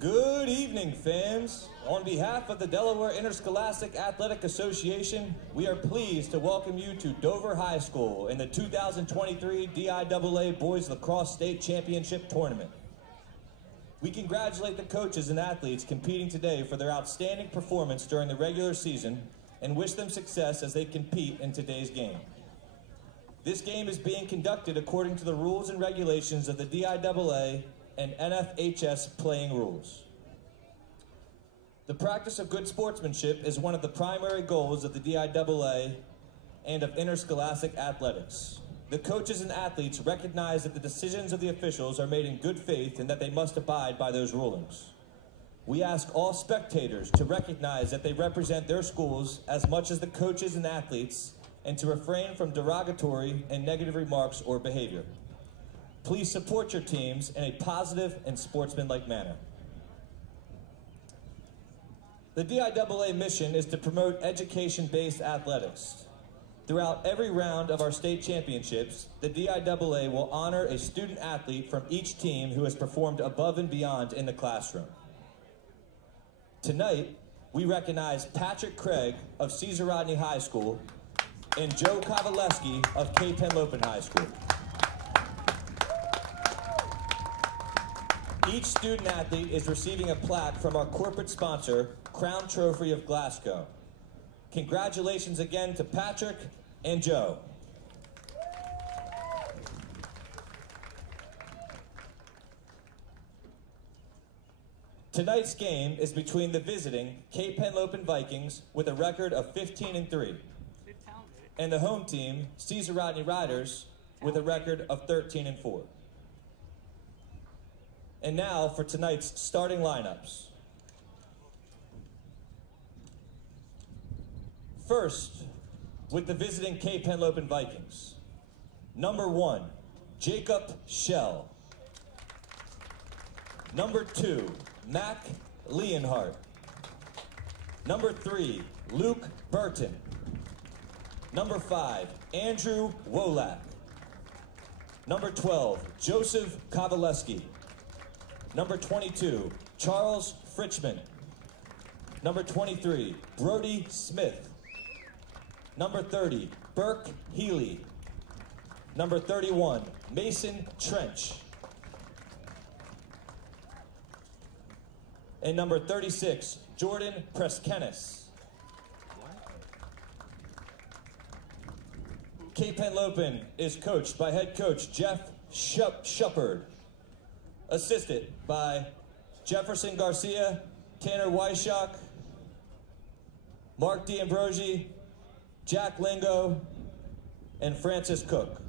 Good evening, fans. On behalf of the Delaware Interscholastic Athletic Association, we are pleased to welcome you to Dover High School in the 2023 DIAA Boys Lacrosse State Championship Tournament. We congratulate the coaches and athletes competing today for their outstanding performance during the regular season and wish them success as they compete in today's game. This game is being conducted according to the rules and regulations of the DIAA and NFHS playing rules. The practice of good sportsmanship is one of the primary goals of the DIAA and of interscholastic athletics. The coaches and athletes recognize that the decisions of the officials are made in good faith and that they must abide by those rulings. We ask all spectators to recognize that they represent their schools as much as the coaches and athletes and to refrain from derogatory and negative remarks or behavior. Please support your teams in a positive and sportsmanlike manner. The DIAA mission is to promote education-based athletics. Throughout every round of our state championships, the DIAA will honor a student athlete from each team who has performed above and beyond in the classroom. Tonight, we recognize Patrick Craig of Caesar Rodney High School and Joe Kowaleski of Cape Henlopen High School. Each student athlete is receiving a plaque from our corporate sponsor, Crown Trophy of Glasgow. Congratulations again to Patrick and Joe. Tonight's game is between the visiting Cape Henlopen Vikings with a record of 15-3 and the home team, Caesar Rodney Riders, with a record of 13-4. And now for tonight's starting lineups. First, with the visiting Cape Henlopen Vikings. Number 1, Jacob Schell. Number 2, Mac Leonhardt. Number 3, Luke Burton. Number 5, Andrew Wolak. Number 12, Joseph Kowaleski. Number 22, Charles Fritchman. Number 23, Brody Smith. Number 30, Burke Healy. Number 31, Mason Trench. And number 36, Jordan Preskenis. Cape Henlopen is coached by head coach Jeff Shepard, assisted by Jefferson Garcia, Tanner Weisshock, Mark D'Ambrosi, Jack Lingo, and Francis Cook.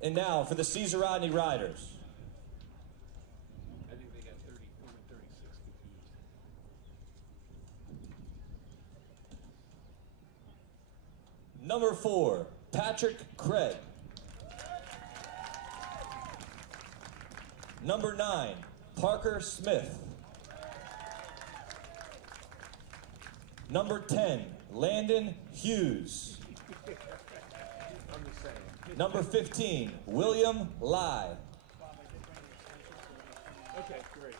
And now for the Caesar Rodney Riders. I think they got 34 and 36 confused. Number 4, Patrick Craig. Number 9, Parker Smith. Number 10, Landon Hughes. I'm just saying. Number 15, William Lai. Okay, great.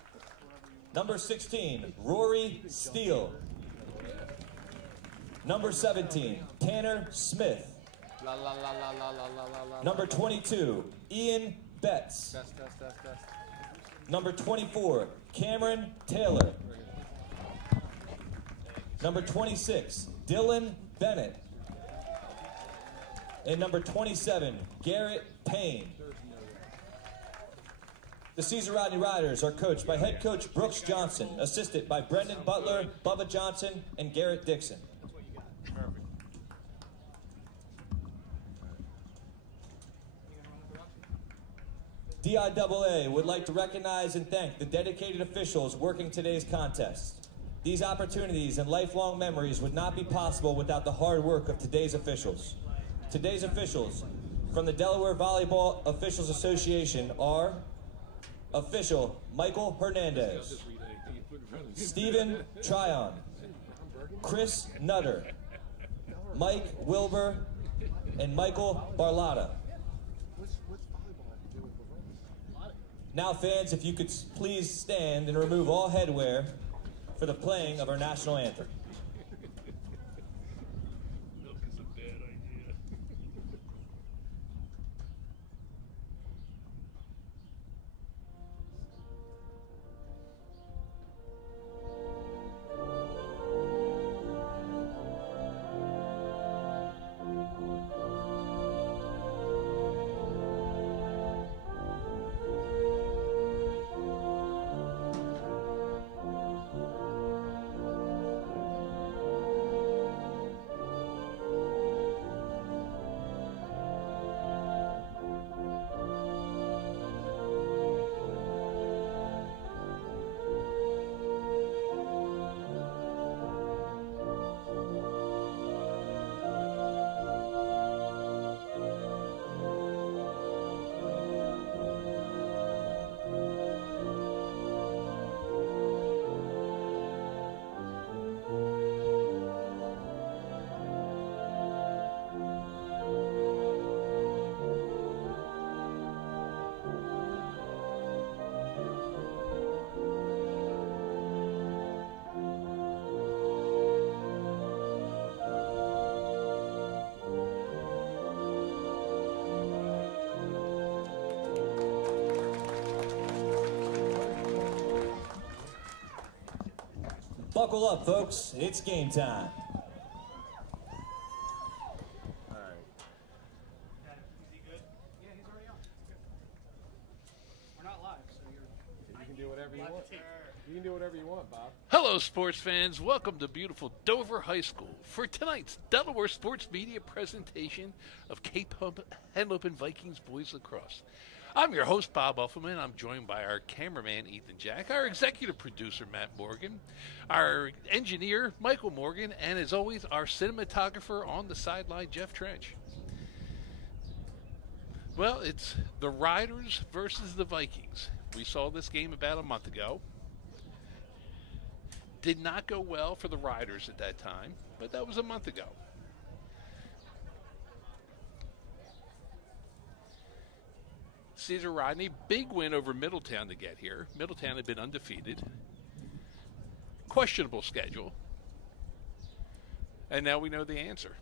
Number 16, Rory Steele. Number 17, Tanner Smith. La la la la la la la la. Number 22, Ian Betts. Test. Number 24, Cameron Taylor. Number 26, Dylan Bennett. And number 27, Garrett Payne. The Caesar Rodney Riders are coached by head coach Brooks Johnson, assisted by Brendan Butler, Bubba Johnson, and Garrett Dixon. DIAA would like to recognize and thank the dedicated officials working today's contest. These opportunities and lifelong memories would not be possible without the hard work of today's officials. Today's officials from the Delaware Volleyball Officials Association are official Michael Hernandez, Stephen Tryon, Chris Nutter, Mike Wilbur, and Michael Barlotta. What's volleyball have to do with Lacrosse? Now, fans, if you could please stand and remove all headwear for the playing of our national anthem. Milk is a bad idea. Buckle up, folks. It's game time. All right. Is he good? Yeah, he's already on. We're not live, so you're. You can do whatever you want. You can do whatever you want, Bob. Hello, sports fans. Welcome to beautiful Dover High School for tonight's Delaware Sports Media presentation of Cape Henlopen Vikings Boys Lacrosse. I'm your host, Bob Uffelman. I'm joined by our cameraman, Ethan Jack, our executive producer, Matt Morgan, our engineer, Michael Morgan, and as always, our cinematographer on the sideline, Jeff Trench. Well, it's the Riders versus the Vikings. We saw this game about a month ago. Did not go well for the Riders at that time, but that was a month ago. Caesar Rodney, big win over Middletown to get here. Middletown had been undefeated. Questionable schedule. And now we know the answer.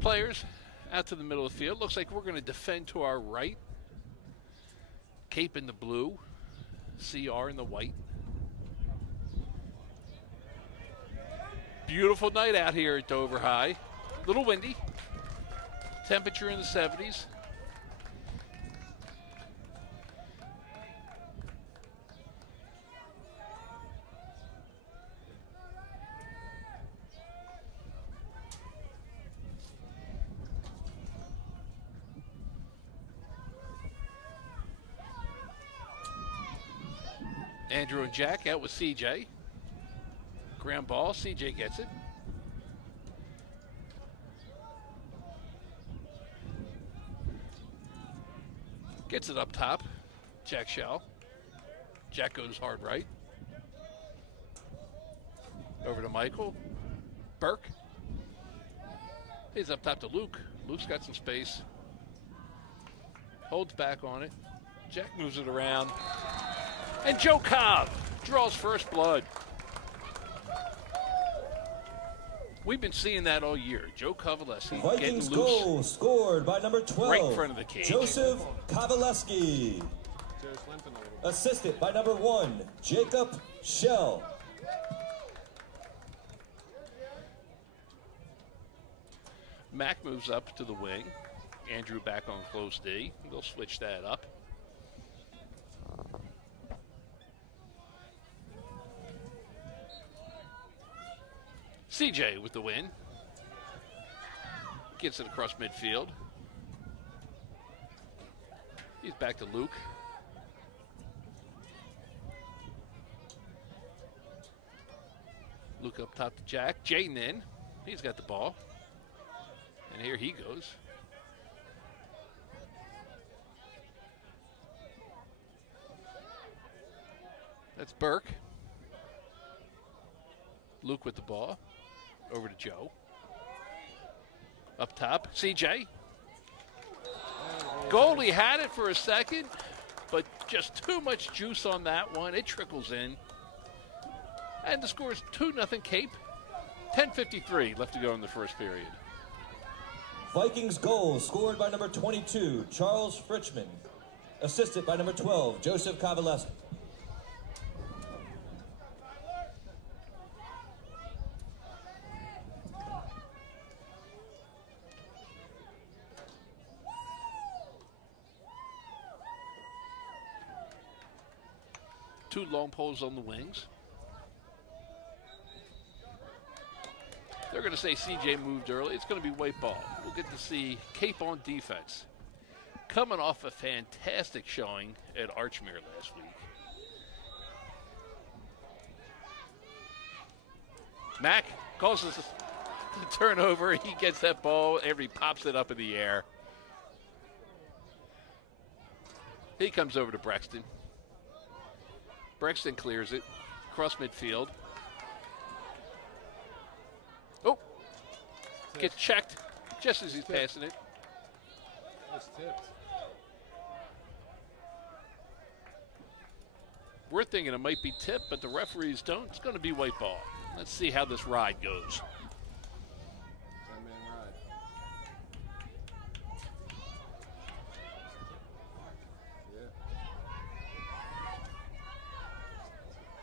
Players out to the middle of the field. Looks like we're going to defend to our right. Cape in the blue. CR in the white. Beautiful night out here at Dover High. Little windy. Temperature in the 70s. Andrew and Jack out with CJ. Ground ball, CJ gets it. Gets it up top. Jack Shell. Jack goes hard right. Over to Michael. Burke. He's up top to Luke. Luke's got some space. Holds back on it. Jack moves it around. And Joe Cobb draws first blood. We've been seeing that all year. Joe Kovaleski getting Vikings loose. goal scored by number 12. Right in front of the cage. Joseph Kovaleski. Just limping a little bit. Assisted by number 1, Jacob Shell. Mac moves up to the wing. Andrew back on close D. They'll switch that up. CJ with the win. Gets it across midfield. He's back to Luke. Luke up top to Jack. Jaden in. He's got the ball. And here he goes. That's Burke. Luke with the ball. Over to Joe. Up top, CJ. Goalie had it for a second, but just too much juice on that one. It trickles in. And the score is 2-0 Cape. 10:53 left to go in the first period. Vikings goal scored by number 22, Charles Fritchman. Assisted by number 12, Joseph Kavaleski. Two long poles on the wings. They're going to say CJ moved early. It's going to be white ball. We'll get to see Cape on defense. Coming off a fantastic showing at Archmere last week. Mack causes a turnover. He gets that ball. He pops it up in the air. He comes over to Brexton. Brexton clears it. Cross midfield. Oh! Gets checked just as he's passing it. It's tipped. We're thinking it might be tipped, but the referees don't. It's going to be white ball. Let's see how this ride goes. 10-man ride. Yeah.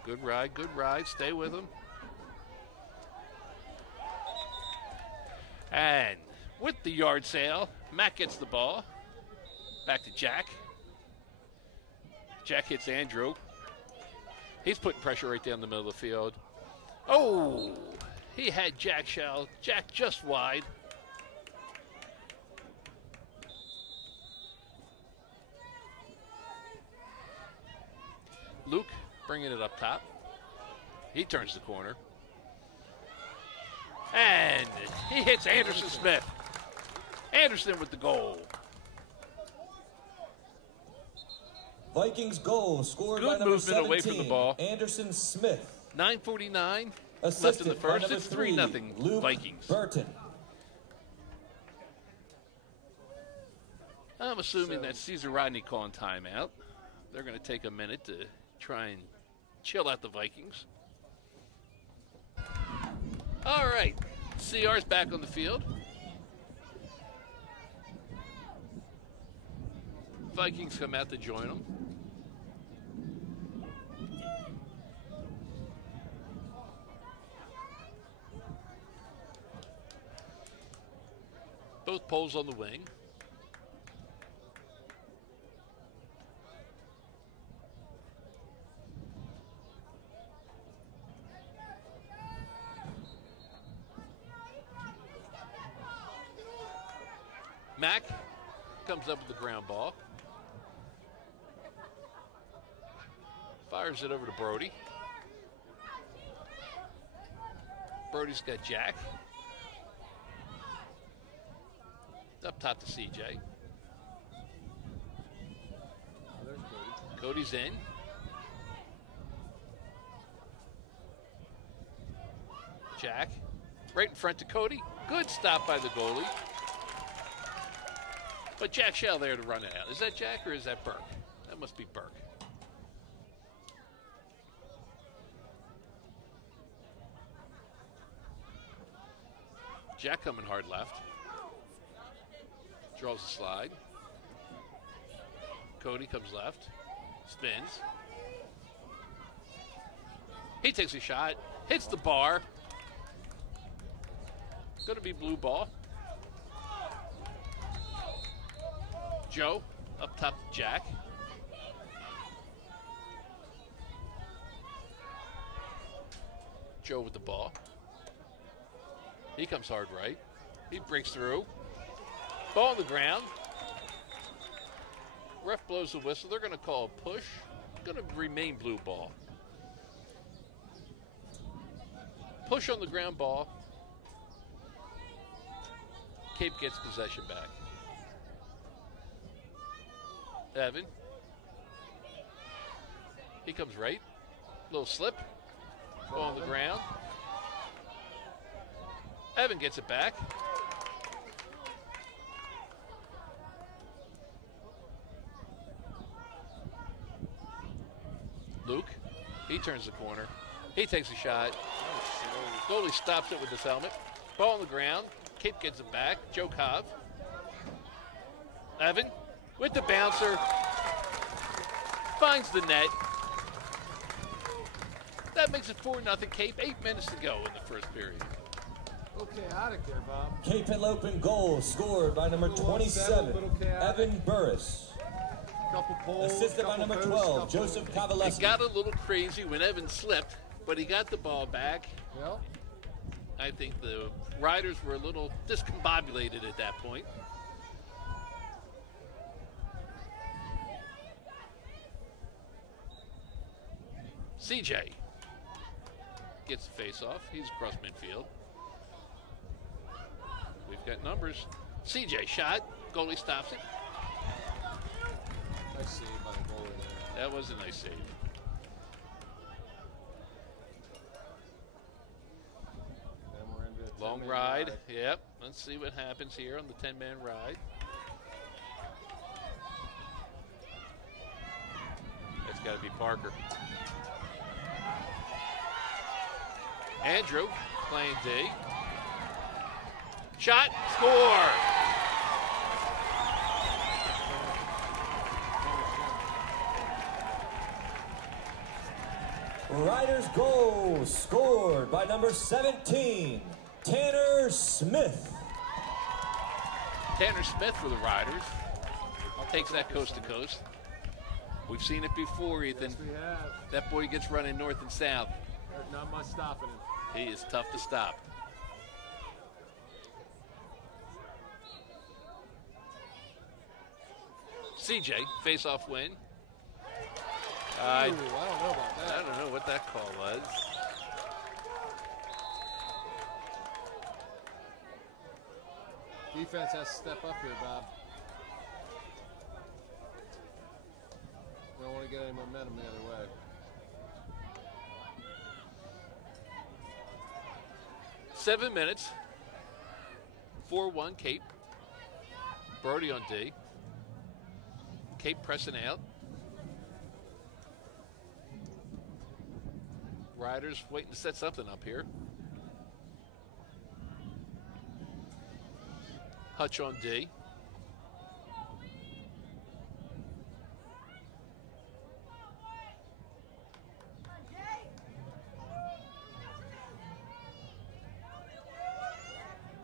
Good ride, good ride. Stay with him. And with the yard sale, Matt gets the ball. Back to Jack. Jack hits Andrew. He's putting pressure right down the middle of the field. Oh, he had Jack shell. Jack just wide. Luke bringing it up top. He turns the corner. And he hits Anderson Smith. Anderson with the goal. Vikings goal scored Good by number movement 17, away from the ball. Anderson Smith. 9:49 left Assisted in the by first. number It's 3, 3-0 Luke Vikings. Burton. I'm assuming that Caesar Rodney calling timeout. They're going to take a minute to try and chill out the Vikings. All right, CR's back on the field. Vikings come out to join them. Both poles on the wing. Mack comes up with the ground ball. Fires it over to Brody. Brody's got Jack. Up top to CJ. Oh, there's Cody. Cody's in. Jack. Right in front to Cody. Good stop by the goalie. But Jack Shell there to run it out. Is that Jack or is that Burke? That must be Burke. Jack coming hard left. Draws a slide. Cody comes left. Spins. He takes a shot. Hits the bar. Going to be blue ball. Joe up top to Jack. Joe with the ball. He comes hard right. He breaks through. Ball on the ground. Ref blows the whistle. They're going to call a push. Going to remain blue ball. Push on the ground ball. Cape gets possession back. Evan. He comes right. Little slip. Ball on the ground. Evan gets it back. He turns the corner. He takes a shot. Goalie stops it with his helmet. Ball on the ground. Cape gets it back. Joe Cobb. Evan with the bouncer. Finds the net. That makes it 4-0 Cape. 8 minutes to go in the first period. Okay, out of there, Bob. Cape Henlopen goal scored by number 27, Evan Burris. Couple poles, Assisted by number 12, Joseph It Cavaleski. got a little crazy when Evan slipped, but he got the ball back. Yep. I think the riders were a little discombobulated at that point. CJ gets the face-off. He's across midfield. We've got numbers. CJ shot. Goalie stops it. Nice save by the goalie there. That was a nice save. Then we're into a Long 10-man ride. Yep. Let's see what happens here on the 10-man ride. That's got to be Parker. Andrew playing D. Shot. Score. Riders goal scored by number 17, Tanner Smith. Tanner Smith for the Riders. Takes that coast to coast. We've seen it before, Ethan. Yes, we have. That boy gets running north and south. There's not much stopping him. He is tough to stop. CJ, face-off win. I don't know about that. I don't know what that call was. Defense has to step up here, Bob. We don't want to get any momentum the other way. Seven minutes. 4-1 Cape. Brody on D. Cape pressing out. Riders waiting to set something up here. Hutch on D.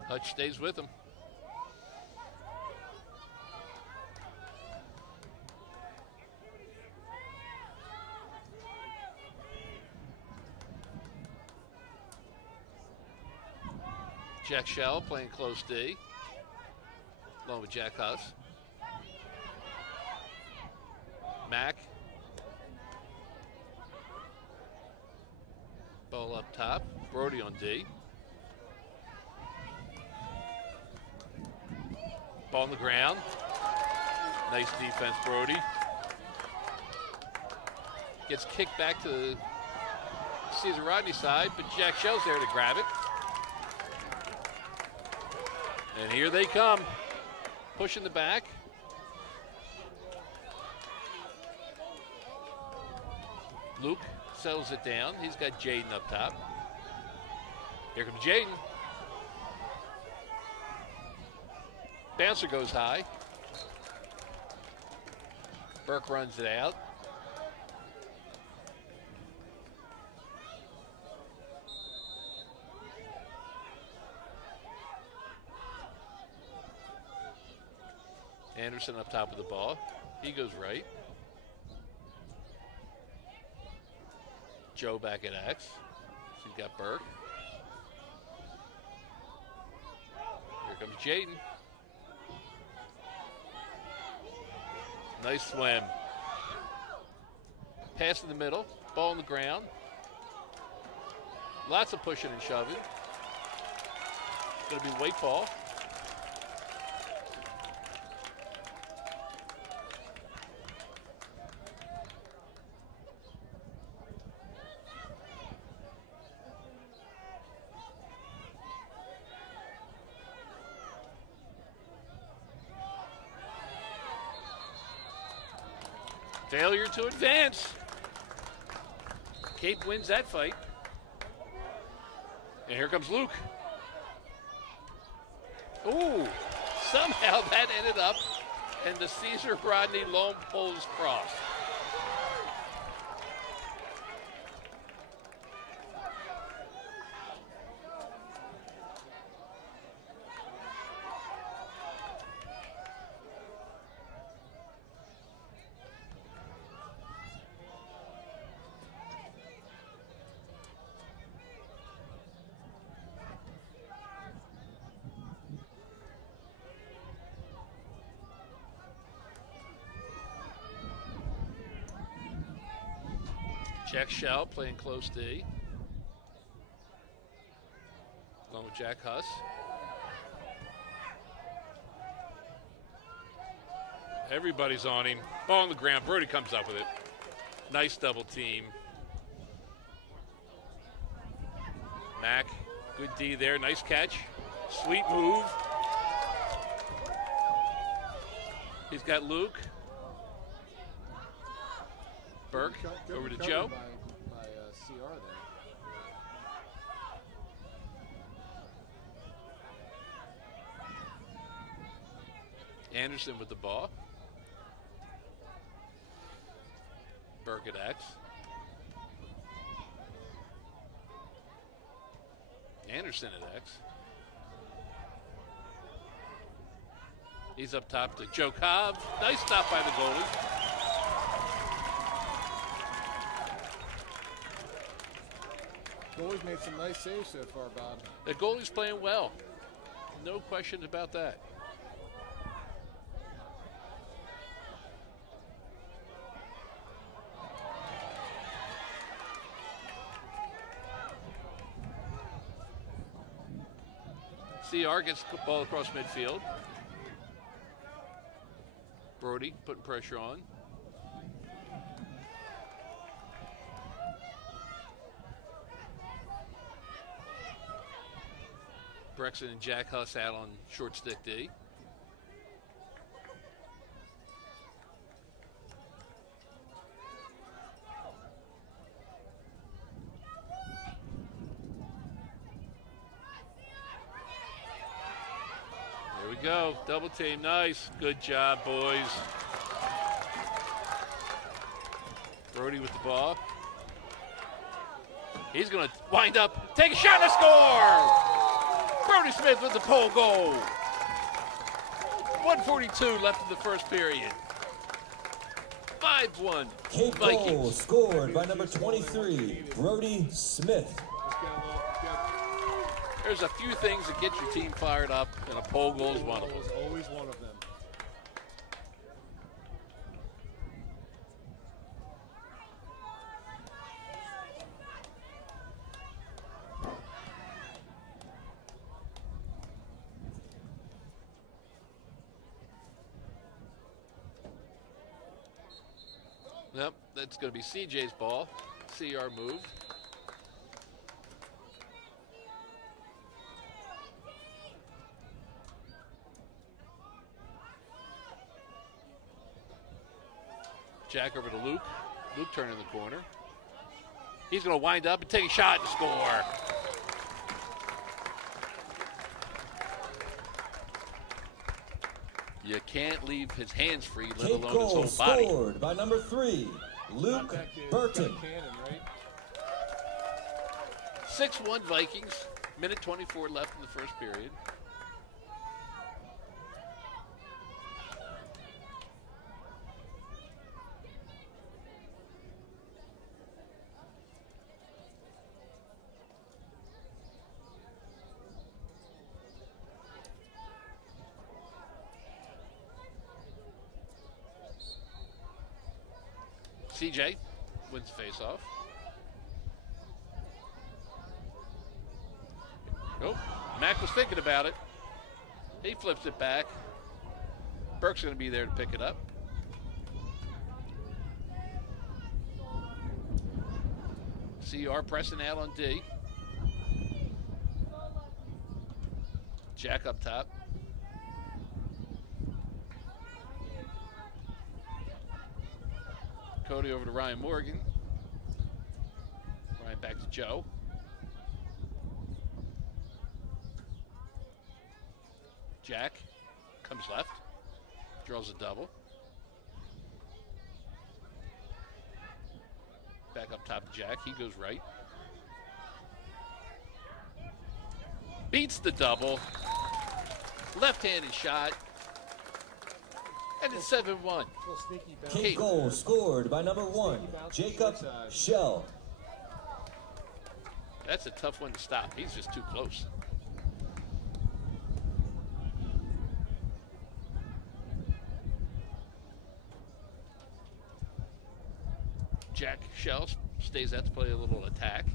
Hutch stays with him. Jack Shell playing close D, along with Jack Huss. Mack. Ball up top. Brody on D. Ball on the ground. Nice defense, Brody. Gets kicked back to the Caesar Rodney side, but Jack Shell's there to grab it. And here they come, pushing the back. Luke settles it down. He's got Jaden up top. Here comes Jaden. Bouncer goes high. Burke runs it out. Anderson up top of the ball. He goes right. Joe back at X. He's got Burke. Here comes Jaden. Nice swim. Pass in the middle. Ball on the ground. Lots of pushing and shoving. It's going to be white ball. Failure to advance. Cape wins that fight. And here comes Luke. Ooh, somehow that ended up in the Caesar Rodney Lone Poles cross. Jack Schell playing close D. Along with Jack Huss. Everybody's on him. Ball on the ground. Brody comes up with it. Nice double team. Mac, good D there. Nice catch. Sweet move. He's got Luke. Burke over to Joe. By CR there. Anderson with the ball. Burke at X. Anderson at X. He's up top to Joe Cobb. Nice stop by the goalie. Goalie's made some nice saves so far, Bob. The goalie's playing well. No question about that. CR gets the ball across midfield. Brody putting pressure on. Brexton and Jack Huss out on short stick D. There we go. Double team. Nice. Good job, boys. Brody with the ball. He's going to wind up, take a shot and score! Brody Smith with the pole goal. 1:42 left in the first period. 5-1 Cape Vikings. goal scored by number 23, Brody Smith. There's a few things that get your team fired up, and a pole goal is one of them. Always one of them. Yep, that's going to be CJ's ball. CR move. Jack over to Luke. Luke turning the corner. He's going to wind up and take a shot and score. You can't leave his hands free, let Cape alone goal his whole body. scored by number 3, Luke Burton. Cannon, right? 6-1 Vikings. Minute 24 left in the first period. CJ wins face-off. Nope. Mac was thinking about it. He flips it back. Burke's going to be there to pick it up. CR pressing out on D. Jack up top. Cody over to Ryan Morgan. Joe. Jack comes left, draws a double. Back up top to Jack, he goes right. Beats the double. Left-handed shot. And it's 7-1. Key goal scored by number 1, Jacob Shell. That's a tough one to stop. He's just too close. Jack Shell stays out to play a little attack.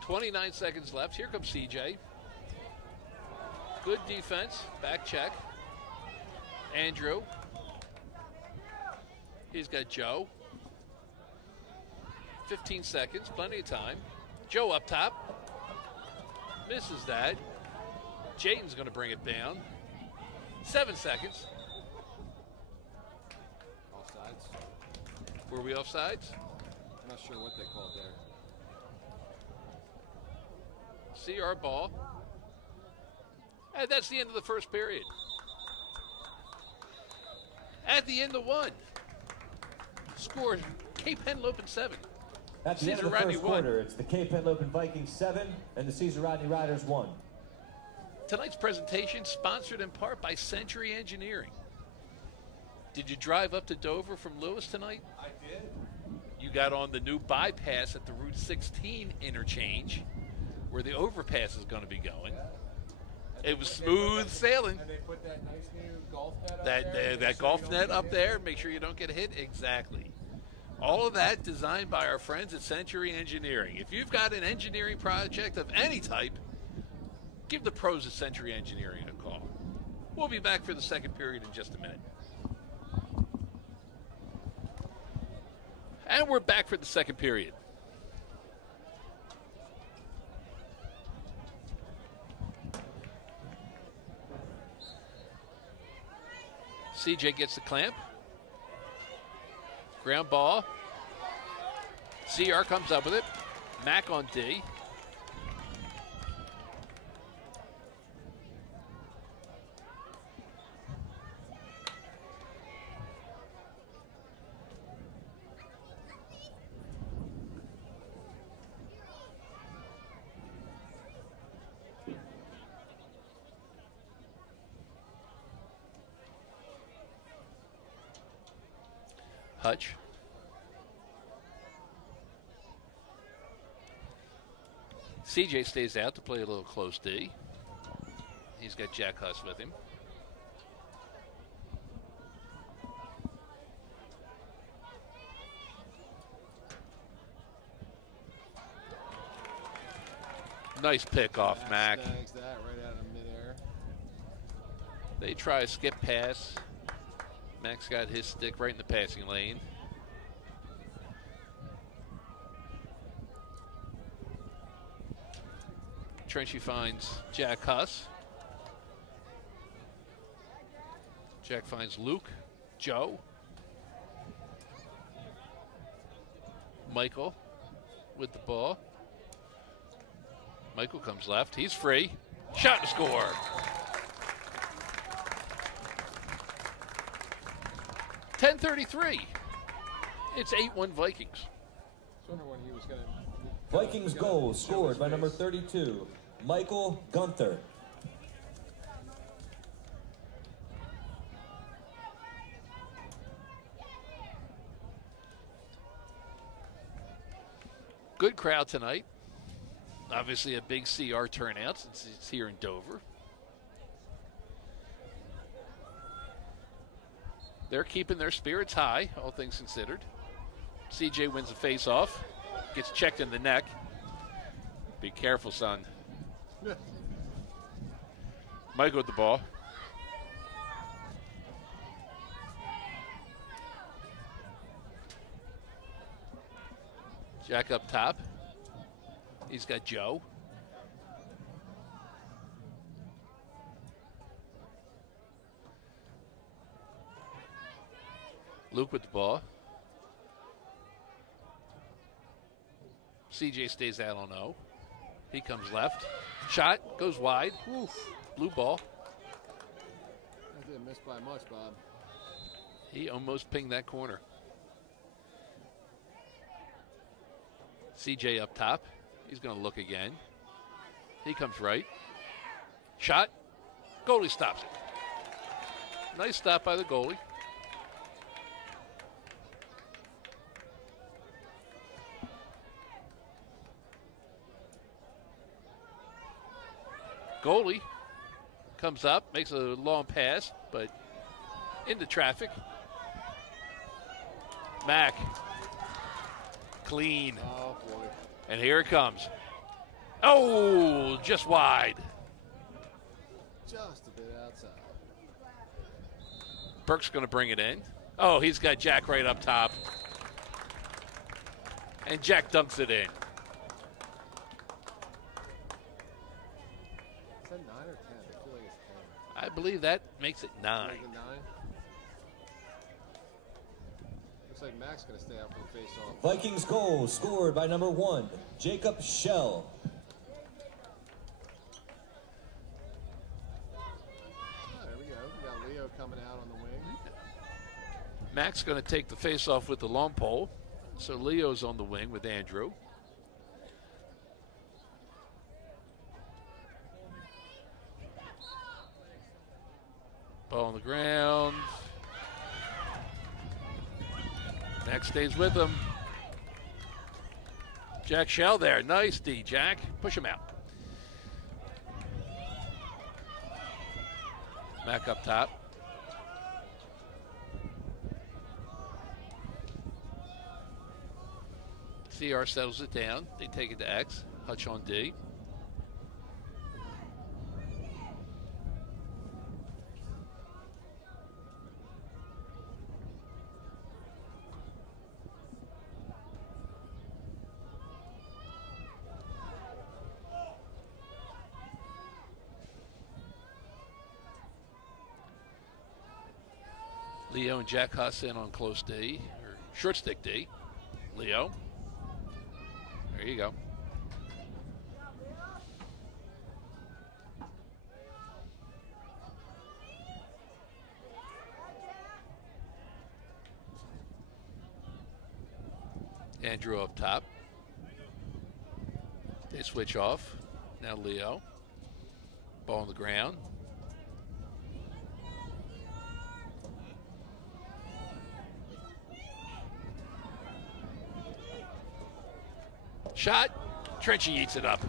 .29 seconds left. Here comes CJ. Good defense. Back check. Andrew. He's got Joe. 15 seconds. Plenty of time. Joe up top. Misses that. Jayden's going to bring it down. 7 seconds. Offsides. Were we offsides? I'm not sure what they called there. CR ball. And that's the end of the first period. At the end of 1. Score Cape Henlopen 7. At the end of the first quarter, it's the Cape Henlopen Vikings 7 and the Caesar Rodney Riders 1. Tonight's presentation sponsored in part by Century Engineering. Did you drive up to Dover from Lewis tonight? I did. You got on the new bypass at the Route 16 interchange where the overpass is going to be going. It was smooth sailing. And they put that nice new golf net up there. That golf net up there, make sure you don't get hit. Exactly. All of that designed by our friends at Century Engineering. If you've got an engineering project of any type, give the pros at Century Engineering a call. We'll be back for the second period in just a minute. And we're back for the second period. CJ gets the clamp. Ground ball. CR comes up with it. Mac on D. Hutch. CJ stays out to play a little close D. He's got Jack Huss with him. Nice pick off, Mac. Snags that right out of midair. They try a skip pass. Mac's got his stick right in the passing lane. Trenchy finds Jack Huss. Jack finds Luke. Joe. Michael with the ball. Michael comes left. He's free. Shot to score. .10:33. It's 8-1 Vikings. I was wondering when he was going to... Vikings goal scored by number 32, Michael Gunther. Good crowd tonight. Obviously a big CR turnout since it's here in Dover. They're keeping their spirits high, all things considered. CJ wins the face-off, gets checked in the neck. Be careful, son. Michael with the ball. Jack up top. He's got Joe. Luke with the ball. CJ stays out on O. He comes left. Shot goes wide. Oof. Blue ball. I didn't miss by much, Bob. He almost pinged that corner. CJ up top. He's going to look again. He comes right. Shot. Goalie stops it. Nice stop by the goalie. Goalie comes up, makes a long pass, but into traffic. Mack. Clean. Oh, boy. And here it comes. Oh, just wide. Just a bit outside. Burke's going to bring it in. Oh, he's got Jack right up top. And Jack dunks it in. Is that 9 or 10? I feel like it's 10. I believe that makes it 9. Is it 9? Looks like Mac's going to stay out for the face-off. Vikings goal scored by number 1, Jacob Schell. Oh, there we go. We got Leo coming out on the wing. Mac's going to take the face-off with the long pole. So Leo's on the wing with Andrew. Ball on the ground. Mac stays with him. Jack Shell there. Nice D, Jack. Push him out. Mac up top. CR settles it down. They take it to X. Hutch on D. Leo and Jack Huss in on close D, or short stick D. Leo. There you go. Andrew up top. They switch off. Now Leo. Ball on the ground. Shot. Trenchy eats it up.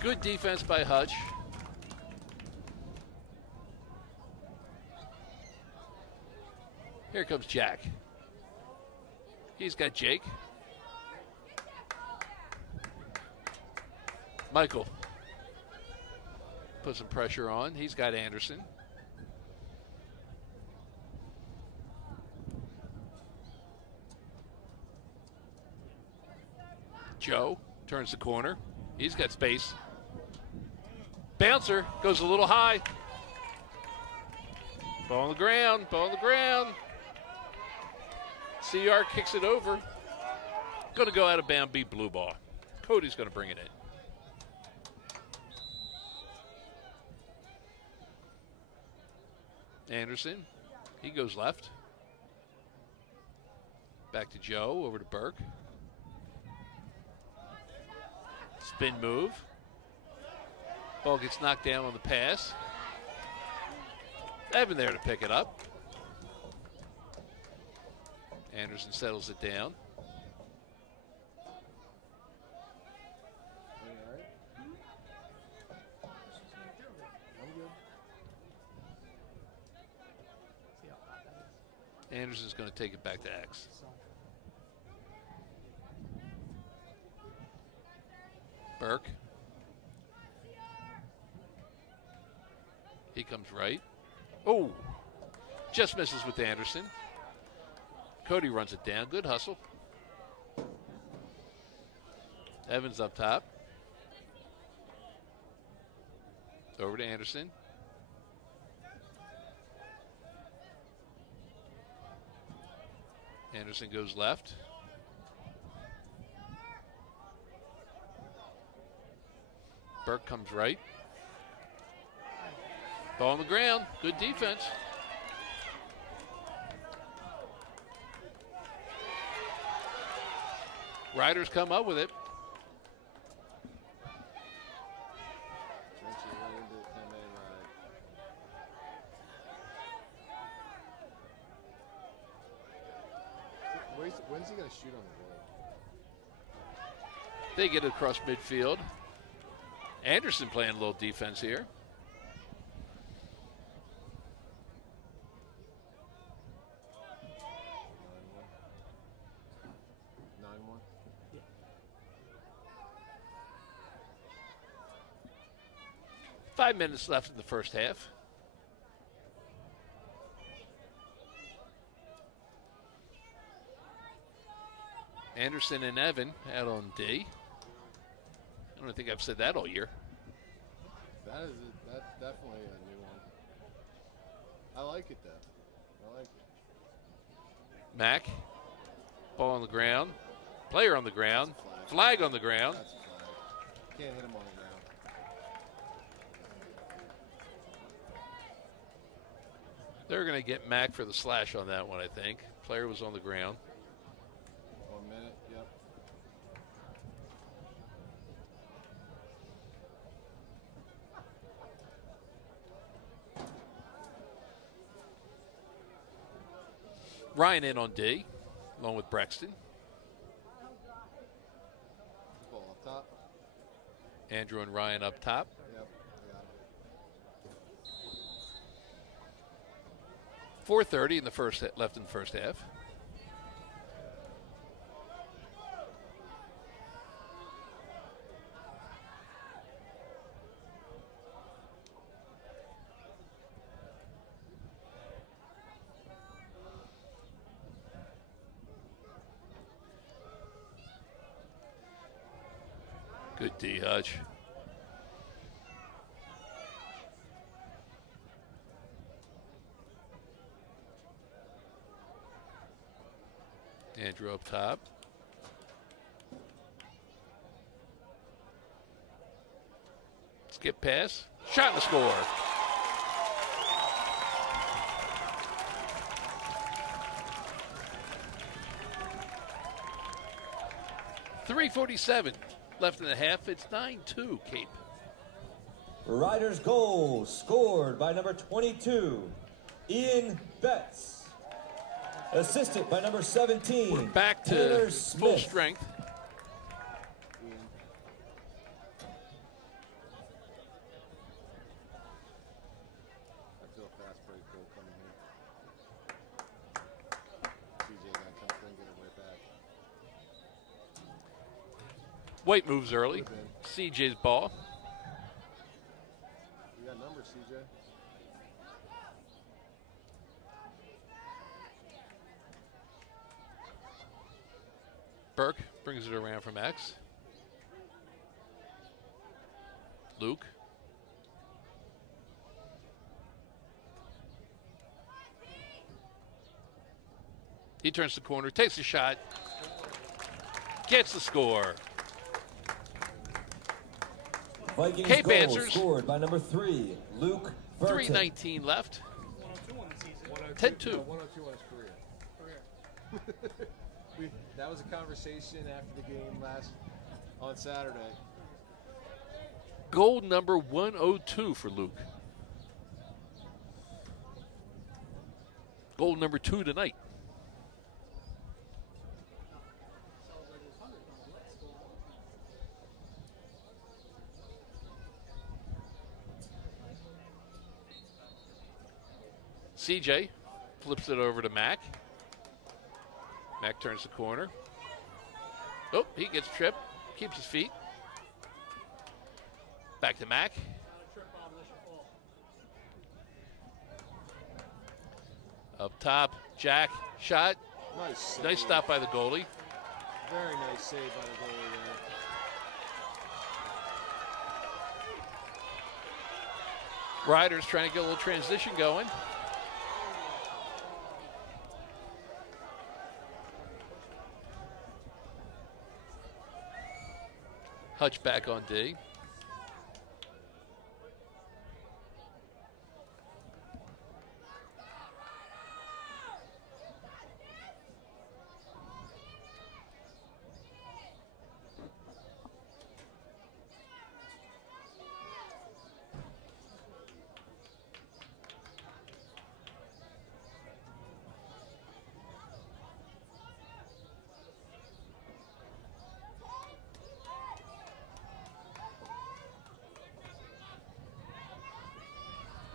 Good defense by Hutch. Here comes Jack. He's got Jake. Michael. Put some pressure on. He's got Anderson. Joe turns the corner. He's got space. Bouncer goes a little high. Ball on the ground. Ball on the ground. CR kicks it over. Going to go out of bounds, be blue ball. Cody's going to bring it in. Anderson. He goes left. Back to Joe. Over to Burke. Spin move. Ball gets knocked down on the pass. Evan there to pick it up. Anderson settles it down. Anderson's going to take it back to X. Burke. He comes right. Oh, just misses with Anderson. Cody runs it down. Good hustle. Evans up top. Over to Anderson. Anderson goes left. Burke comes right. Ball on the ground. Good defense. Riders come up with it. When's he going to shoot on the roll? They get across midfield. Anderson playing a little defense here. Yeah. 5 minutes left in the first half. Anderson and Evan out on D. I don't think I've said that all year. That's definitely a new one. I like it, though. I like it. Mack. Ball on the ground. Player on the ground. Flag on the ground. That's a flag. Can't hit him on the ground. They're going to get Mack for the slash on that one, I think. Player was on the ground. 1 minute, yep. Ryan in on D, along with Braxton. Ball up top. Andrew and Ryan up top. Yep, I got it. 4:30 in the first left in the first half. Good D, Hutch. Andrew up top. Skip pass. Shot and a score. .347 left in the half. It's 9-2 Cape. Riders goal scored by number 22, Ian Betts. Assisted by number 17, We're back to Taylor full Smith. strength. I feel a fast break goal coming here. CJ got to come through and get it right back. White moves early. Would've been. CJ's ball. You got numbers, CJ. Burke brings it around from X. Luke. He turns the corner, takes a shot, gets the score. Vikings Cape goal answers. scored by number 3, Luke Burton. 3:19 left. 102 on the season. 10-2. 102 on his career. That was a conversation after the game on Saturday. Goal number 102 for Luke. Goal number 2 tonight. CJ flips it over to Mack. Mack turns the corner. Oh, he gets tripped. Keeps his feet. Back to Mack. Up top, Jack, shot. Nice save. Nice stop by the goalie. Very nice save by the goalie there. Riders trying to get a little transition going. Hutch back on D.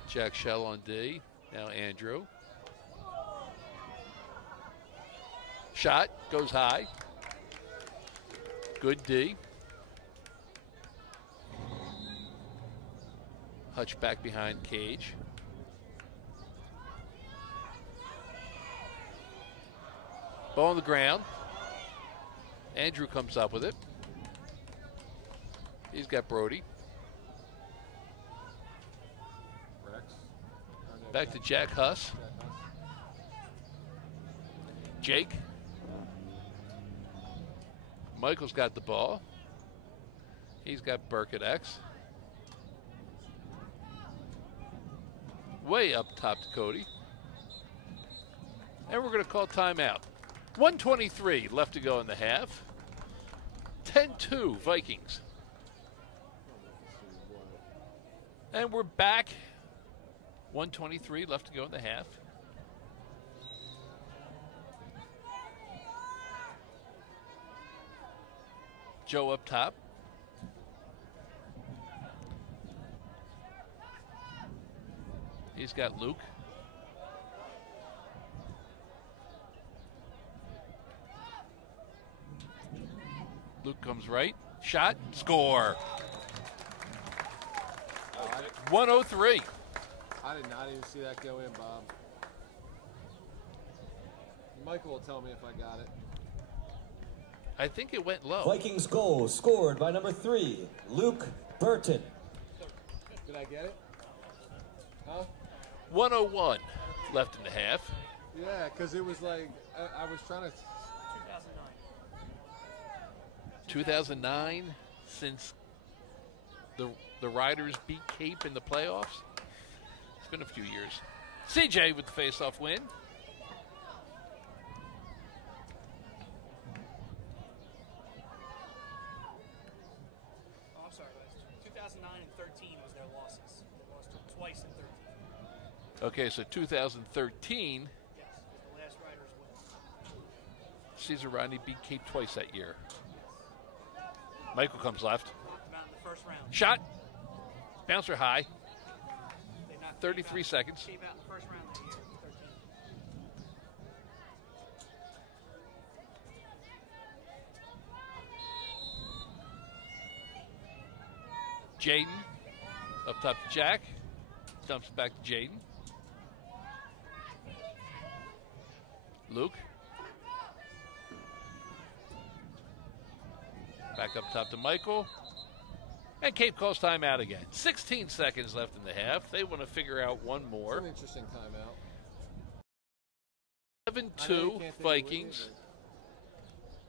Jack Shell on D. Now Andrew. Shot goes high. Good D. Hutch back behind Cage. Ball on the ground. Andrew comes up with it. He's got Brody. Back to Jack Huss. Jake. Michael's got the ball. He's got Burke at X. Way up top to Cody. And we're going to call timeout. 1:23 left to go in the half. 10-2 Vikings. And we're back. 1:23 left to go in the half. Joe up top. He's got Luke. Luke comes right. Shot. Score. 103. I did not even see that go in, Bob. Michael will tell me if I got it. I think it went low. Vikings goal scored by number 3, Luke Burton. Did I get it? Huh? 101 left in the half. Yeah, because it was like, I was trying to... 2009 since the Riders beat Cape in the playoffs. It's been a few years. CJ with the face-off win. Oh, I'm sorry, guys. 2009 and 13 was their losses. They lost twice in 13. Okay, so 2013, Yes, was the last Riders win. Caesar Rodney beat Cape twice that year. Michael comes left. Knocked them out in the first round. Shot. Bouncer high. They knocked 33 seconds. Cape out in the first round of the year. 13. Jaden up top to Jack. Dumps it back to Jaden. Luke. Back up top to Michael. And Cape calls timeout again. 16 seconds left in the half. They want to figure out one It's more. an interesting timeout. 7-2 Vikings.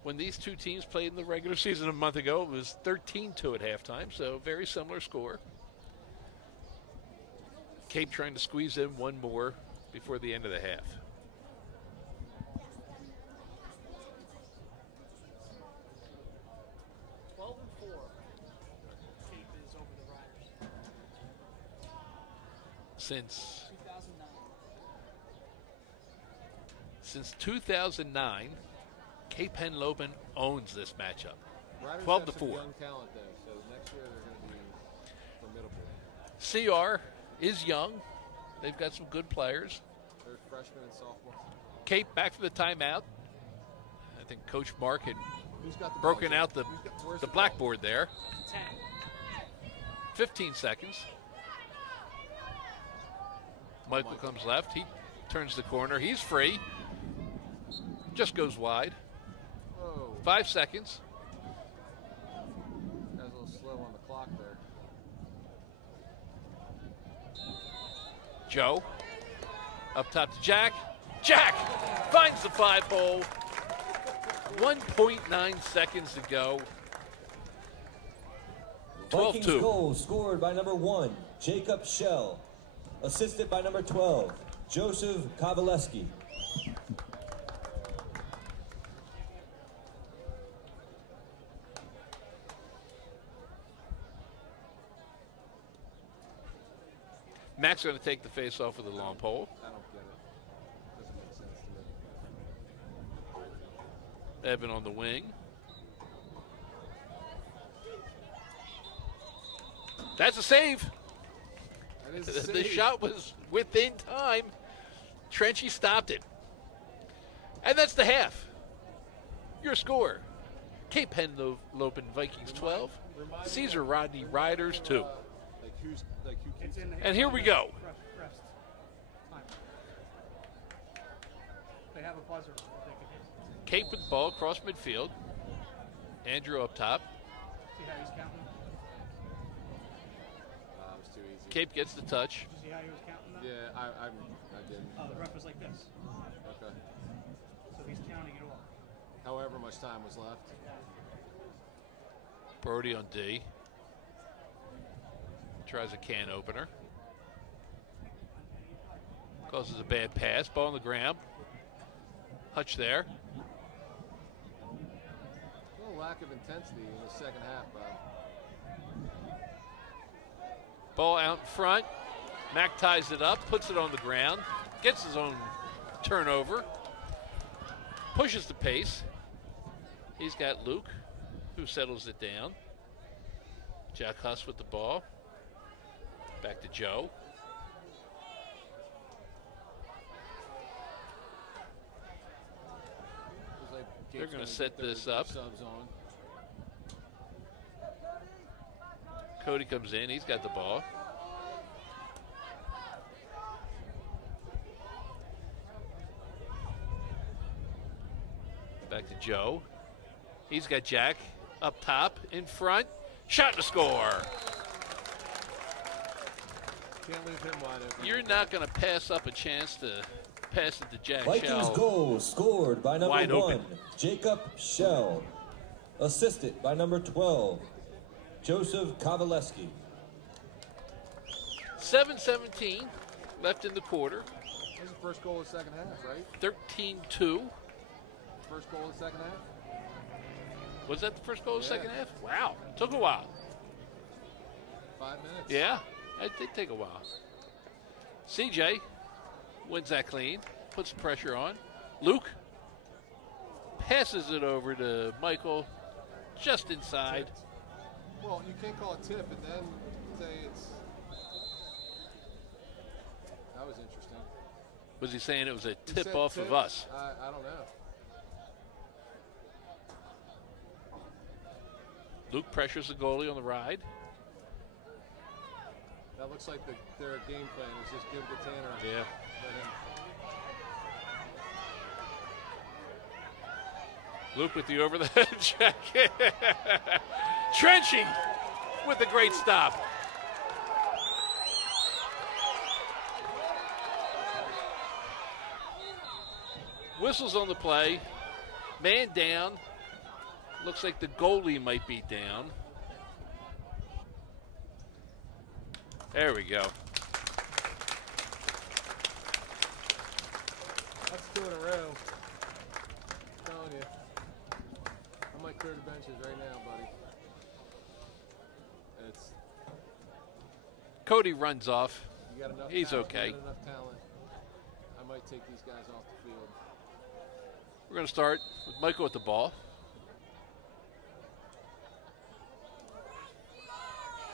When these two teams played in the regular season a month ago, it was 13-2 at halftime, so very similar score. Cape trying to squeeze in one more before the end of the half. Since 2009, Cape Henlopen owns this matchup. Riders 12-4. have some young talent though, so next year they're going to be formidable. CR is young. They've got some good players. They're freshmen and sophomores. Cape back for the timeout. I think Coach Mark had Who's got the broken ball? out Where's the ball? blackboard there. 10. 15 seconds. Michael comes left. He turns the corner. He's free. Just goes wide. Whoa. 5 seconds. Guy's a little slow on the clock there. Joe. Up top to Jack. Jack finds the 5-hole. 1.9 seconds to go. Vikings 12-2. goal scored by number 1, Jacob Shell. Assisted by number 12, Joseph Kowaleski. Mack's going to take the face off with a long pole. I don't get it. Doesn't make sense to me. Evan on the wing. That's a save. That is a The save. shot was within time. Trenchy stopped it. And that's the half. Your score. Cape Henlopen Vikings 12. Caesar Rodney Riders 2. Who It's in the And here we go. Rest. Time. They have a buzzer. If they can hit. Cape with the ball across midfield. Andrew up top. See how he's counting? it was too easy. Cape gets the touch. Did you see how he was counting that? Yeah, I didn't. Oh, the ref was like this. Okay. So he's counting it off. However much time was left. Brody on D. Tries a can opener. Causes a bad pass. Ball on the ground. Hutch there. A little lack of intensity in the second half, Bob. Ball out in front. Mack ties it up, puts it on the ground, gets his own turnover, pushes the pace. He's got Luke, who settles it down. Jack Huss with the ball. Back to Joe. They're going to set this up. Subs on. Cody comes in. He's got the ball. Back to Joe. He's got Jack up top, in front. Shot to score. Can't leave him wide open. You're not going to pass up a chance to pass it to Jack Vikings Shell. goal scored by number Wide 1, open. Jacob Shell. Assisted by number 12, Joseph Kowaleski. 7:17 left in the quarter. This is the first goal of the second half, right? 13-2. First goal of the second half? Was that the first goal of the Yeah. second half? Wow. Took a while. 5 minutes. Yeah, it did take a while. CJ wins that clean, puts the pressure on. Luke passes it over to Michael just inside. Tipped. Well, you can't call it tip and then say it's... That was interesting. Was he saying it was a He tip said off tip. of us? I don't know. Luke pressures the goalie on the ride. That looks like their game plan is just give it to Tanner. Yeah. Let him. Luke with the over the head check. Trenchy with a great stop. Whistles on the play. Man down. Looks like the goalie might be down. There we go. That's 2 in a row. I'm telling you. I might clear the benches right now, buddy. It's Cody runs off. you got enough. He's talent, okay. You got enough talent. I might take these guys off the field. We're going to start with Michael with the ball.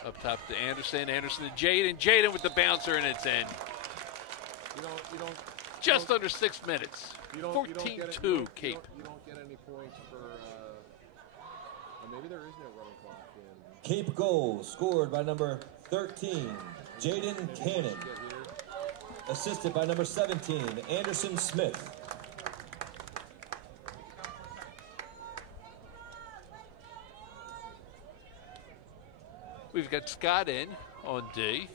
Up top to Anderson. Anderson to Jaden. Jaden with the bouncer, and it's in. You don't. Just under 6 minutes. You don't get it- 14-2 Cape. You don't get any points for. Or maybe there is no running clock in. Cape goal scored by number 13, Jaden Cannon. Get here. Assisted by number 17, Anderson Smith. We've got Scott in on D.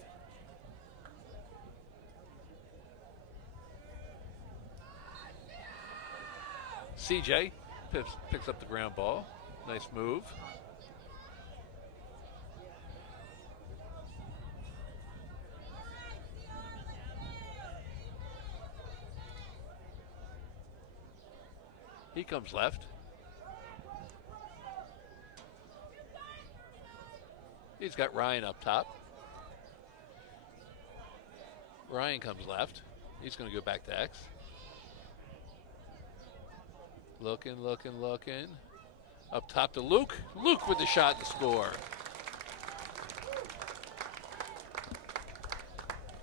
CJ picks up the ground ball. Nice move. He comes left. He's got Ryan up top. Ryan comes left. He's going to go back to X. Looking. Up top to Luke. Luke with the shot to score.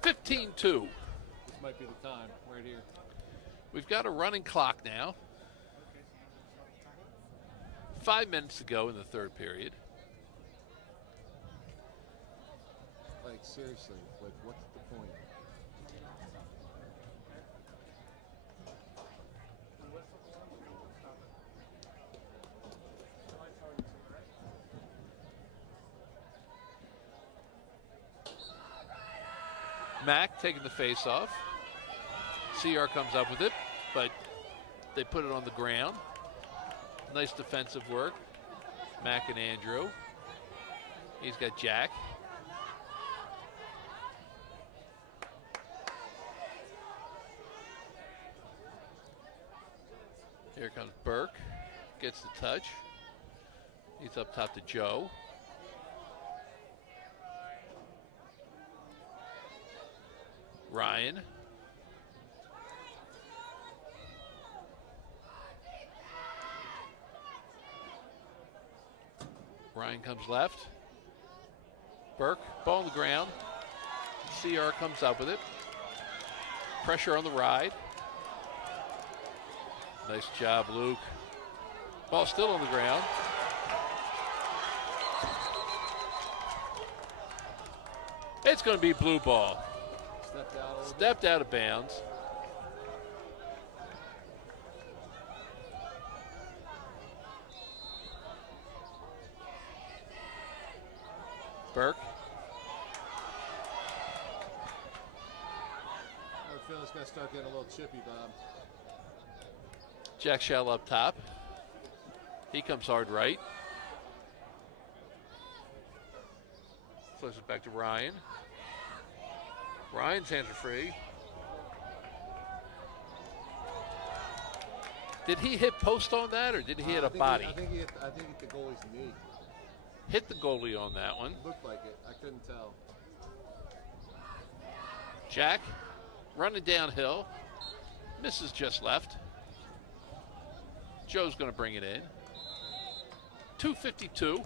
15-2. This might be the time right here. We've got a running clock now. 5 minutes to go in the third period. Like, seriously, like, what's the point? Mack taking the face off. CR comes up with it, but they put it on the ground. Nice defensive work. Mack and Andrew. He's got Jack. Here comes Burke. Gets the touch. He's up top to Joe. Ryan. Ryan comes left. Burke, ball on the ground. CR comes up with it. Pressure on the ride. Nice job, Luke. Ball still on the ground. It's going to be blue ball. Stepped out of bounds. Burke. I feel it's going to start getting a little chippy, Bob. Jack Shell up top. He comes hard right. Flips it back to Ryan. Ryan's hands are free. Did he hit post on that, or did he hit a body? I think he hit the goalie's knee. Hit the goalie on that one. Looked like it. I couldn't tell. Jack running downhill. Misses just left. Joe's going to bring it in. 2:52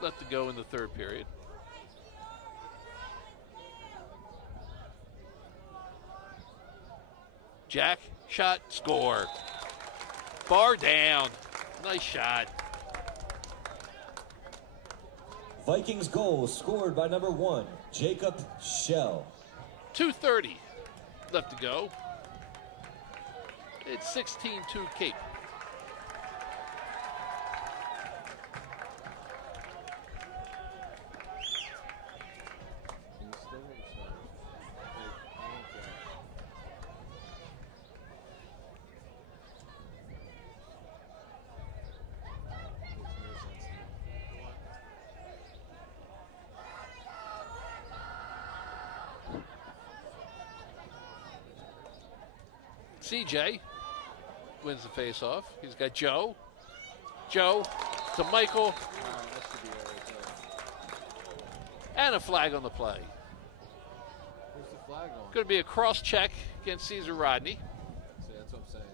left to go in the third period. Jack, shot, score. Bar down. Nice shot. Vikings goal scored by number 1, Jacob Shell. 2:30 left to go. It's 16-2 Cape. CJ wins the face-off. He's got Joe. Joe to Michael. That should be it right there. And a flag on the play. Where's the flag on? Going to be a cross-check against Caesar Rodney. See, that's what I'm saying.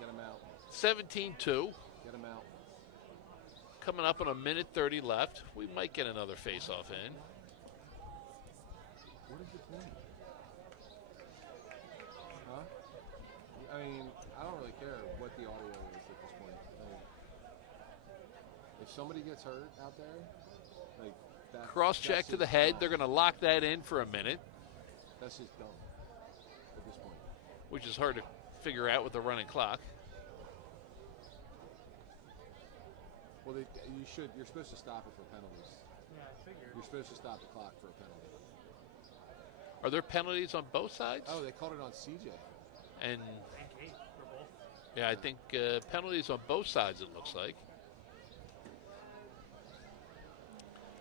Get him out. 17-2. Get him out. Coming up on a minute 30 left. We might get another face-off in. What is the point? Huh? I mean, I don't really care what the audio is at this point. Like, if somebody gets hurt out there, like that. Cross-check to the head. They're going to lock that in for a minute, That's just dumb at this point. which is hard to figure out with the running clock. Well, you're supposed to stop it for penalties. Yeah, I figured. You're supposed to stop the clock for a penalty. Are there penalties on both sides? Oh, they called it on CJ. And, And Kate for both. yeah, I think penalties on both sides, it looks like.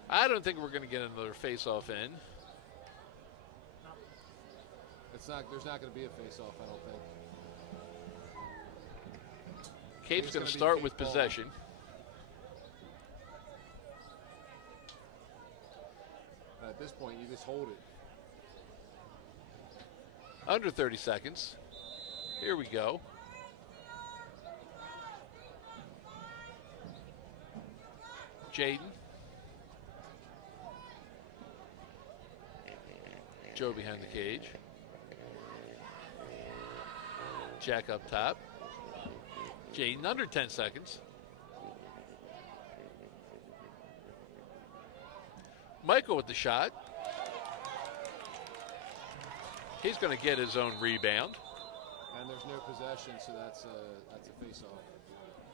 I don't think we're going to get another face-off in. There's not going to be a face-off, I don't think. Cape's going to start with possession. At this point, you just hold it. Under 30 seconds. Here we go. Jaden. Joe behind the cage. Jack up top. Jaden under 10 seconds. Michael with the shot. He's going to get his own rebound. And there's no possession, so that's a face-off.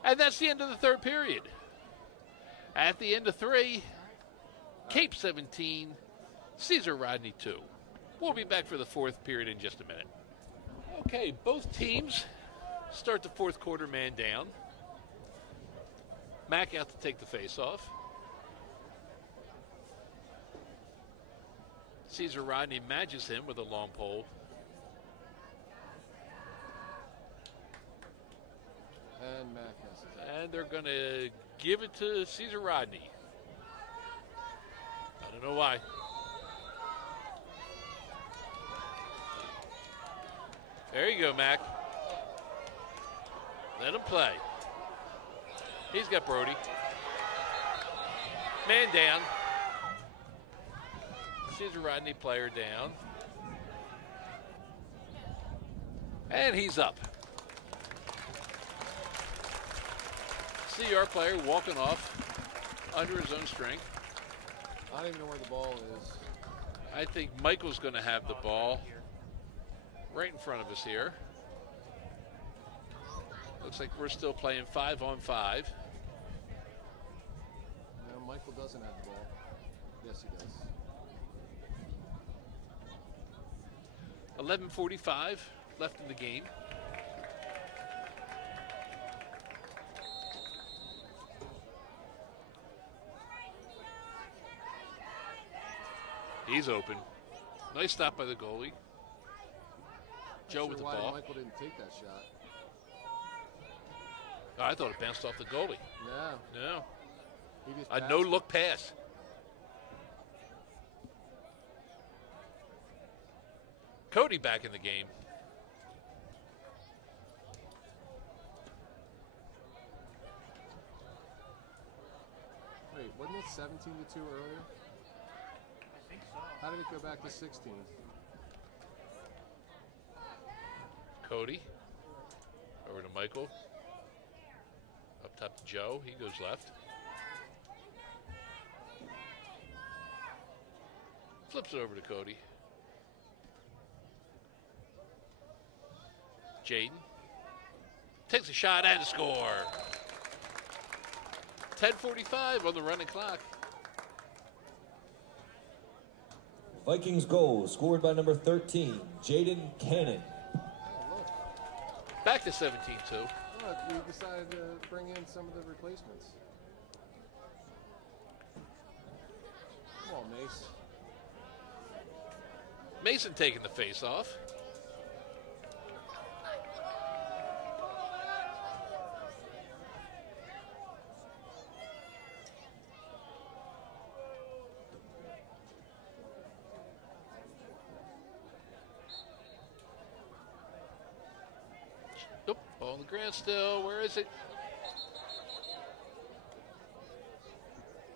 And that's the end of the third period. At the end of 3, Cape 17, Caesar Rodney 2. We'll be back for the fourth period in just a minute. Okay, both teams start the fourth quarter man down. Mack out to take the face-off. Caesar Rodney matches him with a long pole. And Mack misses it. And they're going to give it to Caesar Rodney. I don't know why. There you go, Mac. Let him play. He's got Brody. Man down. Caesar Rodney, player down. And he's up. CR player walking off under his own strength. I don't even know where the ball is. I think Michael's going to have the ball right in front of us here. Looks like we're still playing 5-on-5. No, Michael doesn't have the ball. Yes, he does. 11:45 left in the game. He's open. Nice stop by the goalie. Joe with the why ball. Michael didn't take that shot. Oh, I thought it bounced off the goalie. No. No. He just A passed no-look pass. Cody back in the game. Wait, wasn't it 17-2 earlier? I think so. How did it go back to 16? Cody. Over to Michael. Up top to Joe. He goes left. Flips it over to Cody. Jaden takes a shot and a score. 10:45 on the running clock. Vikings goal scored by number 13, Jaden Cannon. Oh, look. Back to 17-2. Look, we decided to bring in some of the replacements. Come on, Mace. Mason taking the face off. Nope, ball on the ground still. Where is it?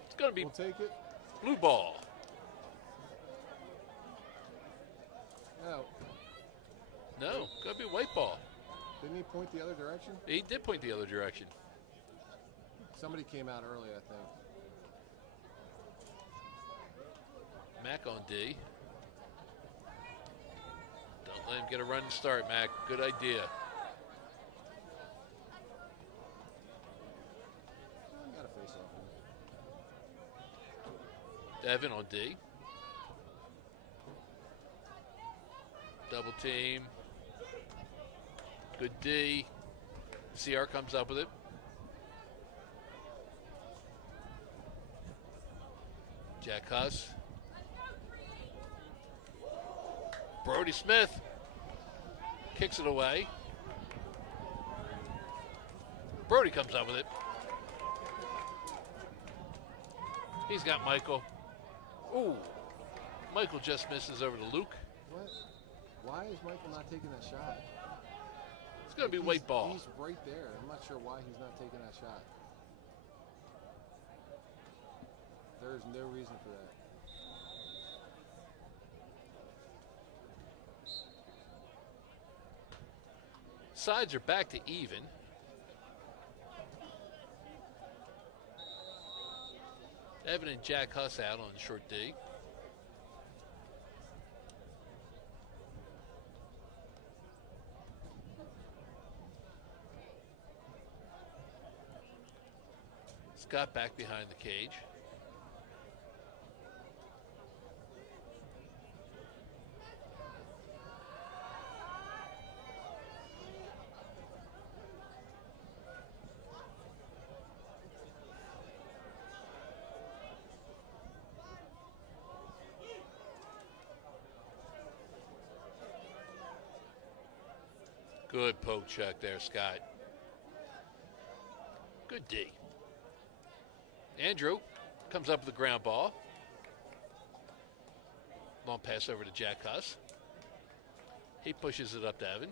It's going to be We'll take it. blue ball. No. No, going to be white ball. Didn't he point the other direction? He did point the other direction. Somebody came out early, I think. Mac on D. Don't let him get a running start, Mac. Good idea. Got a face off. Devin on D. Double team. Good D. CR comes up with it. Jack Huss. Brody Smith kicks it away. Brody comes up with it. He's got Michael. Ooh. Michael just misses over to Luke. What? Why is Michael not taking that shot? It's going to be white ball. He's right there. I'm not sure why he's not taking that shot. There is no reason for that. Sides are back to even. Evan and Jack Huss out on short D. Scott back behind the cage. Good poke check there, Scott. Good D. Andrew comes up with the ground ball. Long pass over to Jack Huss. He pushes it up to Evan.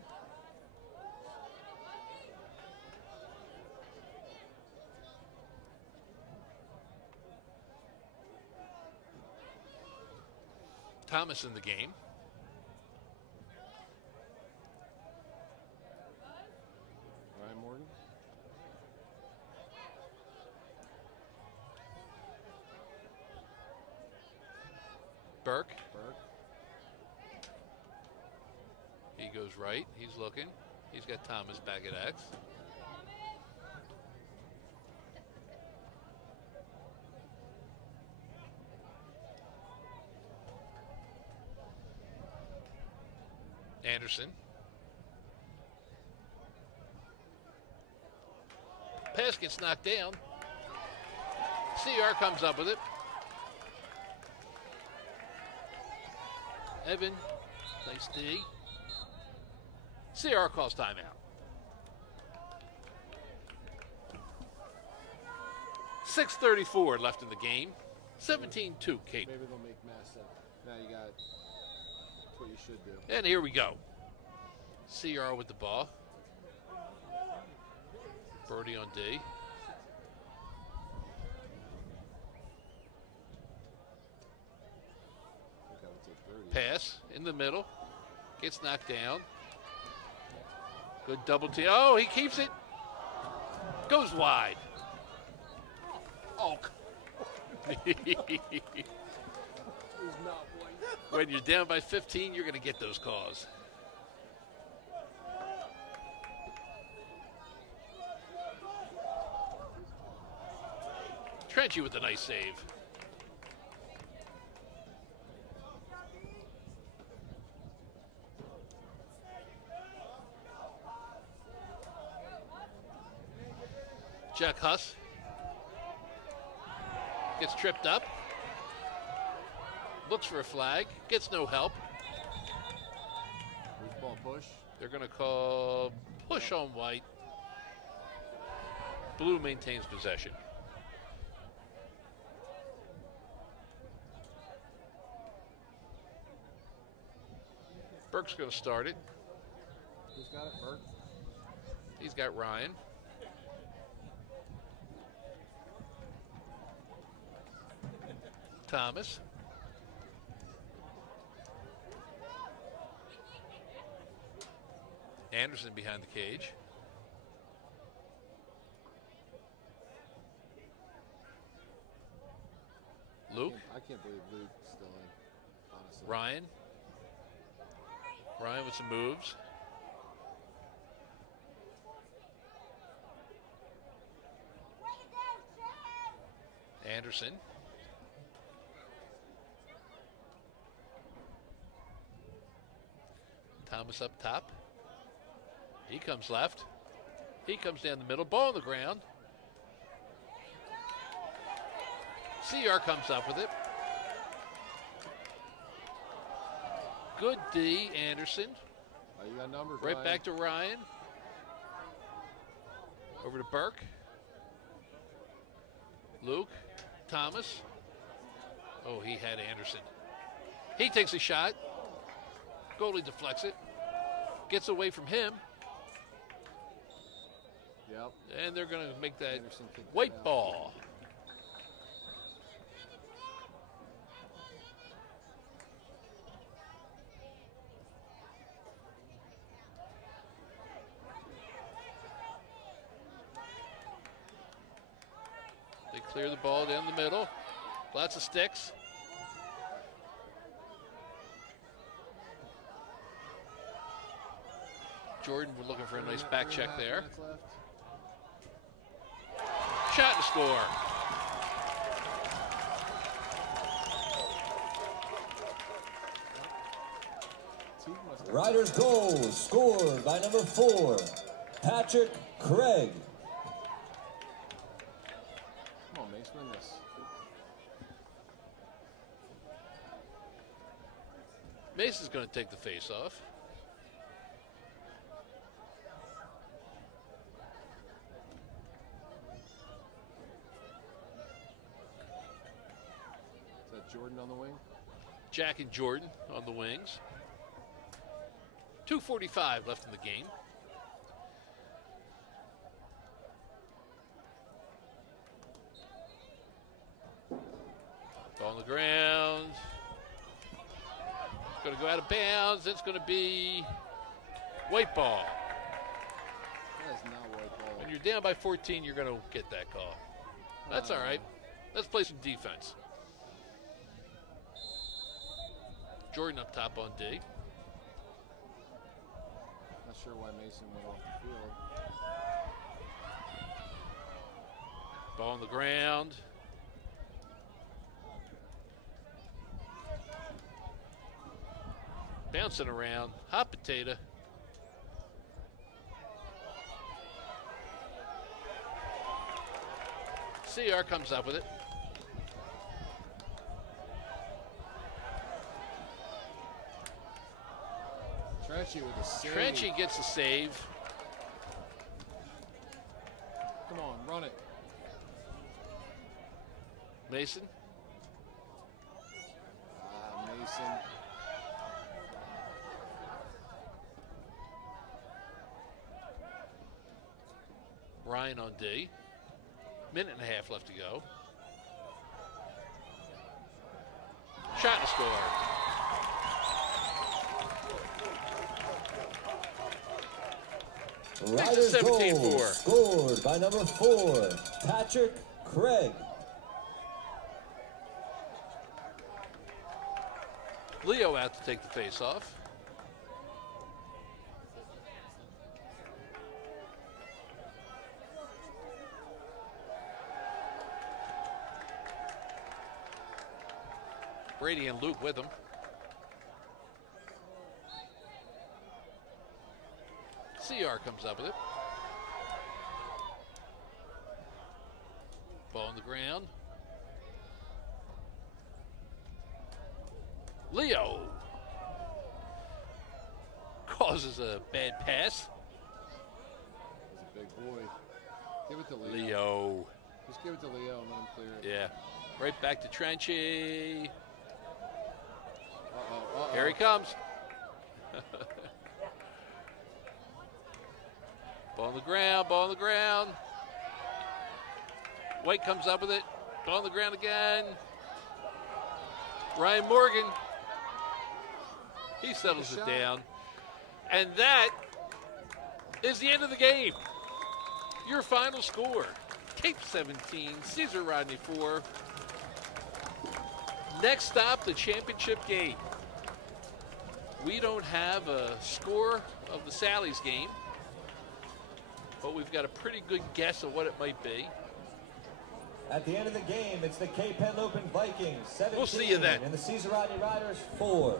Thomas in the game. Ryan Morgan. Burke. Burke. He goes right. He's looking. He's got Thomas back at X. Anderson. Pass gets knocked down. CR comes up with it. Evan, nice D. CR calls timeout. 6:34 left in the game. 17-2 Cape. Maybe they'll make mass up. Now you got. That's what you should do. And here we go. CR with the ball. Brody on D. I think I would take 30. Pass in the middle. Gets knocked down. Good double T. Oh, he keeps it. Goes wide. Oh. When you're down by 15, you're going to get those calls. Trenchy with a nice save. Jack Huss gets tripped up. Looks for a flag. Gets no help. Loose ball push. They're going to call push on white. Blue maintains possession. Burke's going to start it. Who's got it? Burke. He's got Ryan. Thomas. Anderson behind the cage. Luke. I can't believe Luke's still in, honestly. Ryan. Ryan with some moves. Anderson. Thomas up top. He comes left. He comes down the middle. Ball on the ground. CR comes up with it. Good D, Anderson. Oh, you got numbers, Right Ryan. back to Ryan. Over to Burke. Luke. Thomas. Oh, he had Anderson. He takes a shot. Goalie deflects it. Gets away from him. Yep. And they're going to make that Anderson kicked white it out. ball. They clear the ball down the middle. Lots of sticks. Jordan, we're looking for a nice back check there. Shot and score. Riders goal scored by number 4, Patrick Craig. Come on, Mace, win this. Mace is going to take the face off. Is that Jordan on the wing? Jack and Jordan on the wings. 2:45 left in the game. Ball on the ground. It's going to go out of bounds. It's going to be white ball. That is not white ball. When you're down by 14, you're going to get that call. That's all right. Let's play some defense. Jordan up top on D. Not sure why Mason went off the field. Ball on the ground. Bouncing around. Hot potato. CR comes up with it. Trenchy with a save. Trenchy gets a save. Come on, run it. Mason. Mason. Ryan on D. Minute and a half left to go. Shot and score. Riders goal 17-4. scored by number 4, Patrick Craig. Leo out to take the face off. Brady and Luke with him. CR comes up with it. Ball on the ground. Leo causes a bad pass. He's a big boy. Give it to Leo. Leo. Just give it to Leo and let him clear it. Yeah. Right back to Trenchy. Uh-oh, uh-oh. Here he comes. Ball on the ground, ball on the ground. White comes up with it. Ball on the ground again. Ryan Morgan. He settles it down. And that is the end of the game. Your final score. Cape 17, Caesar Rodney 4. Next stop, the championship game. We don't have a score of the Sally's game, but we've got a pretty good guess of what it might be. At the end of the game, it's the Cape Henlopen Vikings 17 We'll see you then. and the Caesar Rodney Riders 4.